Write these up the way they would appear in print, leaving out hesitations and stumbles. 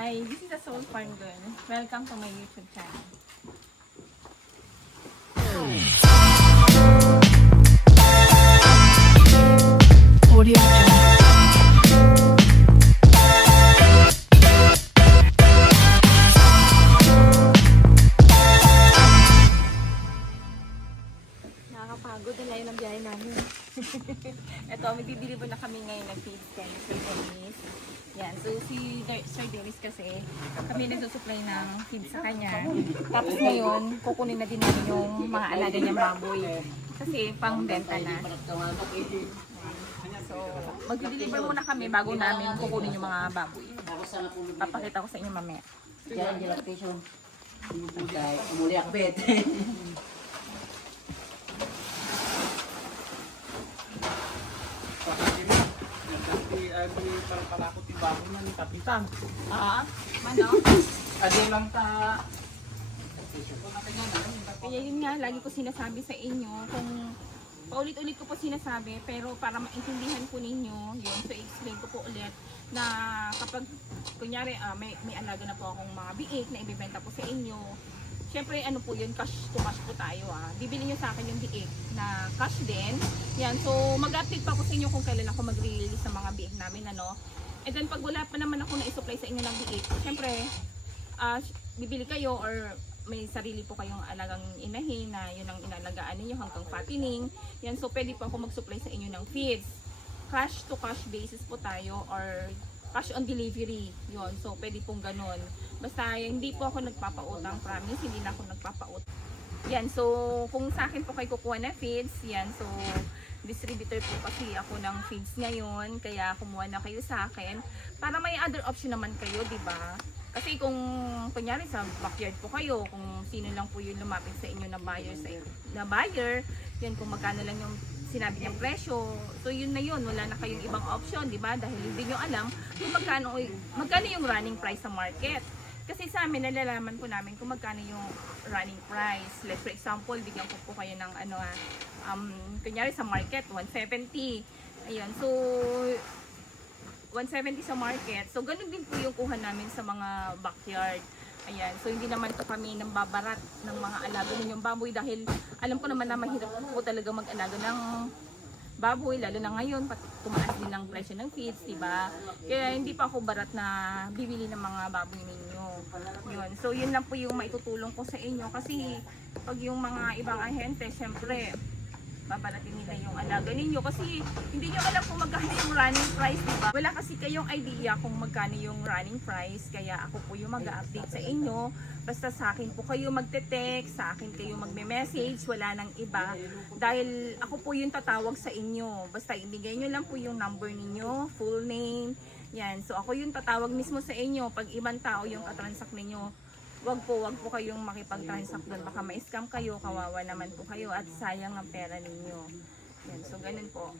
Hi, this is a Soul Farm Girl. Welcome to my YouTube channel. Audio Jungle. Nakakapagod na layo ng biyahe namin. Ito, magdi-deliver na kami ngayon ng feeds kay Sir Dennis. Yan, so si Sir Dennis kasi, kami nagsusupply ng feeds sa kanya. Tapos ngayon, kukunin na din namin yung mga alaga niyang baboy. Kasi pang benta na. So, magdi-deliver muna kami bago namin kukunin yung mga baboy. Papakita ko sa inyo mamaya. Jalan di location. Umuli ako bet. Parang palakot yung bago niya ni Kapitan. Mano? Adi lang ta. Kaya yun nga, lagi ko sinasabi sa inyo, kung paulit-ulit ko po sinasabi, pero para maintindihan po ninyo, yun, so explain ko po ulit, na kapag, kunyari, may alaga na po akong mga biik na ibibenta po sa inyo, syempre, ano po yun, cash to cash po tayo, bibili nyo sa akin yung biik na cash din, yan, so mag-update pa po sa inyo kung kailan ako mag-release ng mga biik namin, ano, and then pag wala pa naman ako na-supply sa inyo ng biik, syempre, bibili kayo or may sarili po kayong alagang inahin na yun ang inalagaan ninyo hanggang fattening. Yan, so pwede po ako mag-supply sa inyo ng feeds. Cash to cash basis po tayo or cash on delivery. Yun, so pwede pong ganun. Basta hindi po ako nagpapautang, promise, hindi na ako nagpapautang. Yan, so kung sa akin po kayo kukuha na feeds, yan, so distributor po kasi ako ng feeds ngayon, kaya kumuha na kayo sa akin para may other option naman kayo, di ba? Kasi kung kunyari sa backyard po kayo, kung sino lang po yung lumapit sa inyo na buyer, yan kung magkano lang yung sinabi niyang presyo, so yun na yun, wala na kayong ibang option, di ba? Dahil hindi nyo alam kung magkano yung running price sa market. Kasi sa amin, nalalaman po namin kung magkano yung running price. Like for example, bigyan ko po kayo ng kunyari sa market, 170. Ayun, so 170 sa market. So, ganun din po yung kuha namin sa mga backyard. Ayan. So, hindi naman po kami nang babarat ng mga alaga ninyong baboy dahil alam ko naman na mahirap po talaga mag-alaga ng baboy, lalo na ngayon, tumaas din ang presyo ng feeds, diba? Kaya hindi pa ako barat na bibili ng mga baboy ninyo. Yun. So, yun lang po yung maitutulong ko sa inyo kasi pag yung mga ibang ahente, syempre, babaratin nila yung alaga ninyo kasi hindi nyo alam kung magkano yung running price, diba? Wala kasi kayong idea kung magkano yung running price, kaya ako po yung mag-update sa inyo. Basta sa akin po kayo magte-text, sa akin kayo magme-message, wala nang iba. Dahil ako po yung tatawag sa inyo. Basta ibigay nyo lang po yung number ninyo, full name, yan. So ako yung tatawag mismo sa inyo. Pag ibang tao yung katransact ninyo, wag po kayong makipag-transact doon. Baka ma-scam kayo, kawawa naman po kayo at sayang ang pera ninyo. Yan, so ganun po.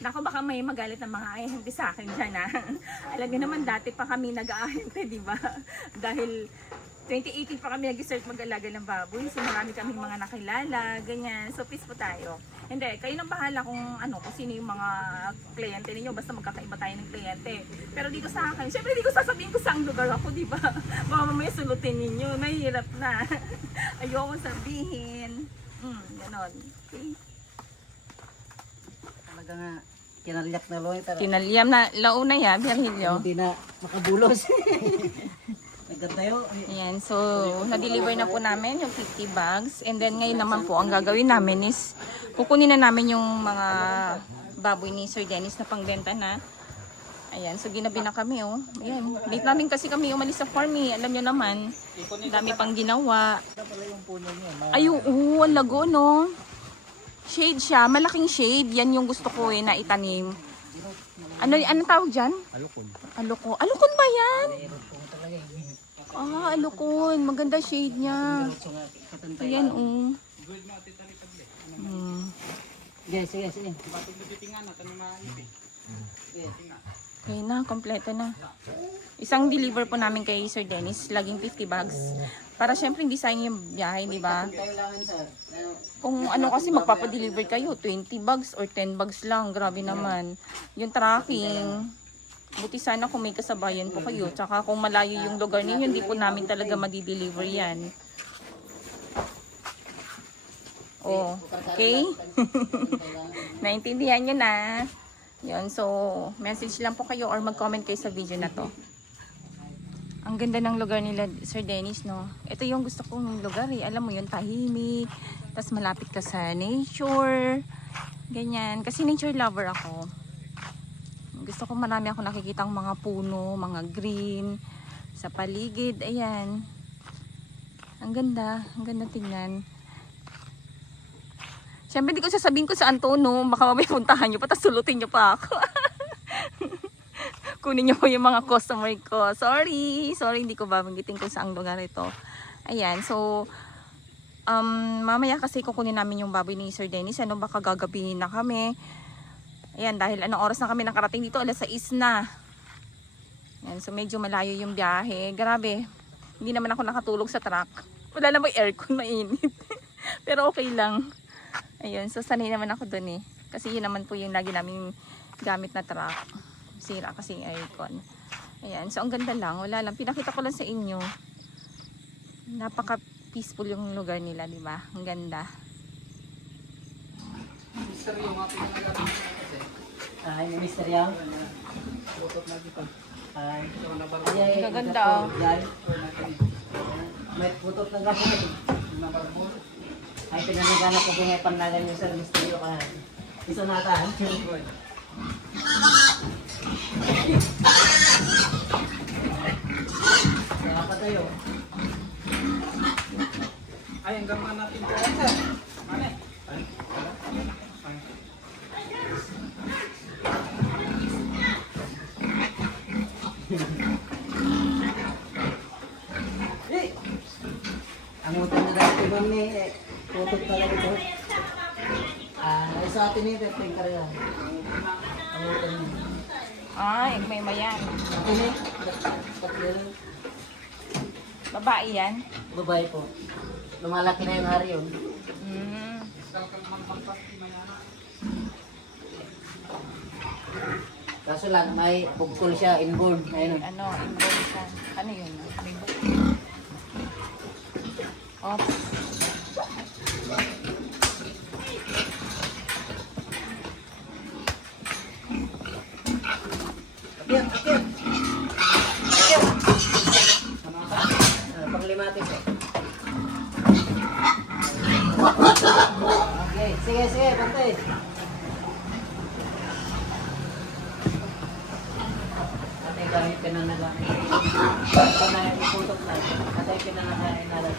Naku, baka may magalit ng mga ahente sa akin dyan, ha. Alam niyo naman, dati pa kami nag-aahente, di ba? Dahil 2018 pa kami nag-start mag-alaga ng baboy. So marami kaming mga nakilala, ganyan. So peace po tayo. Hindi, kayo nang bahala kung sino yung mga kliyente ninyo. Basta magkakaiba tayo ng kliyente. Pero dito sa akin, syempre di ko sasabihin ko saang lugar ako, di ba? Baka mamaya sulutin ninyo. Mahirap na. Ayoko sabihin. Ganon. Okay. Talaga nga kinalyak na loy pero Kinalyam na, launa yan, Virgilio. hindi na makabulos. Nagkatayo. Ayan, so na-deliver na po namin yung 50 bags. And then ngayon naman po, ang gagawin namin is kukunin na namin yung mga baboy ni Sir Dennis na pangbenta na. Ayan, so ginabi na kami, oh. Ayan, late namin kasi kami umalis sa farm, eh. Alam nyo naman, dami pang ginawa. Ito pala yung puno niya. Ay, oo, ang lago, no? Shade siya, malaking shade. Yan yung gusto ko, na itanim. Anong tawag dyan? Alukon. Alukon. Alukon ba yan? Meron po talaga eh. Alukon. Maganda shade niya. So nga katantay. Ayan, oh. Yes, yes, yes. Batog na titingan na tanong na nipi. Okay na, kompleto na. Isang deliver po namin kay Sir Dennis, laging 50 bags. Para syempre hindi sayang yung biyahe, di ba? Tayo lang sir. Kung kasi magpapadeliver kayo, 20 bags or 10 bags lang, grabe naman. Yung tracking, Buti sana kung may kasabayan po kayo. Tsaka kung malayo yung lugar ninyo, hindi po namin talaga madi-deliver yan. Oh, okay? Naintindihan nyo na. Yun, so, message lang po kayo or mag-comment kayo sa video na to. Ang ganda ng lugar nila, Sir Dennis, no? Ito yung gusto kong lugar eh. Alam mo yun, tahimik. Tapos malapit ka sa nature. Ganyan. Kasi nature lover ako. Gusto ko marami ako nakikitang mga puno, mga green. Sa paligid, ayan. Ang ganda tingnan. Siyempre, di ko sasabihin ko saan to, no? Baka may puntahan nyo pa, tapos sulutin nyo pa ako. Kunin nyo po yung mga customer ko. Sorry, hindi ko babanggitin kung saang lugar ito. Ayan, so, mamaya kasi kukunin namin yung baboy ni Sir Dennis. Ano, baka gagabihin na kami. Ayan, dahil anong oras na kami nakarating dito, 6:00 na. Ayan, so medyo malayo yung biyahe. Grabe, hindi naman ako nakatulog sa truck. Wala namang aircon, mainit. Pero okay lang. Ayun, so sanay naman ako dun eh. Kasi yun naman po yung lagi naming gamit na truck. Sira kasi yung aircon. Ayan, so ang ganda lang. Wala lang, pinakita ko lang sa inyo. Napaka peaceful yung lugar nila, di ba? Ang ganda. Mister yung ating nagagamit kasi. Ay, Mr. Yang. Tutot na dito. Ay. So, nabar- Ay, Gaganda, oh. Yan. so, natin. May putot ng gabi. Nabarbol. Ay, pinanagana ko kung may panlagan yung Sir Misterio ka. Isa natahan. Kaya pa tayo. Ay, hanggang nga natin po. Ay, sir. Ano eh? Ay. Ay. Eh! Ang utang na dati ba ni putot talaga ito. Ay, sa atin ito, yung karga. Ang utang niya. Ay, may mayan. Atin eh, patlo. Babae yan. Babae po. Lumalaki na yung hari yun. Iskal ka naman pagpasti may ano. Kaso lang, may bugkol siya, inborn. Ayun. Ano, inborn siya. Ano yun? May book. Oops. Akyat, akyat. Akyat. Panglimatis eh. Okay, sige, sige, pantay. Atay gamit ka na nagamit. Pag na iputok na, atay ka na nagamit.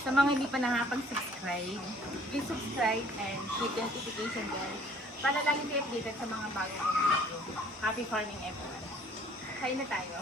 Sa mga hindi pa nakapag-subscribe, please subscribe and click the notification bell para lagi kayo updated sa mga bagong video. Happy farming everyone! Kain na tayo.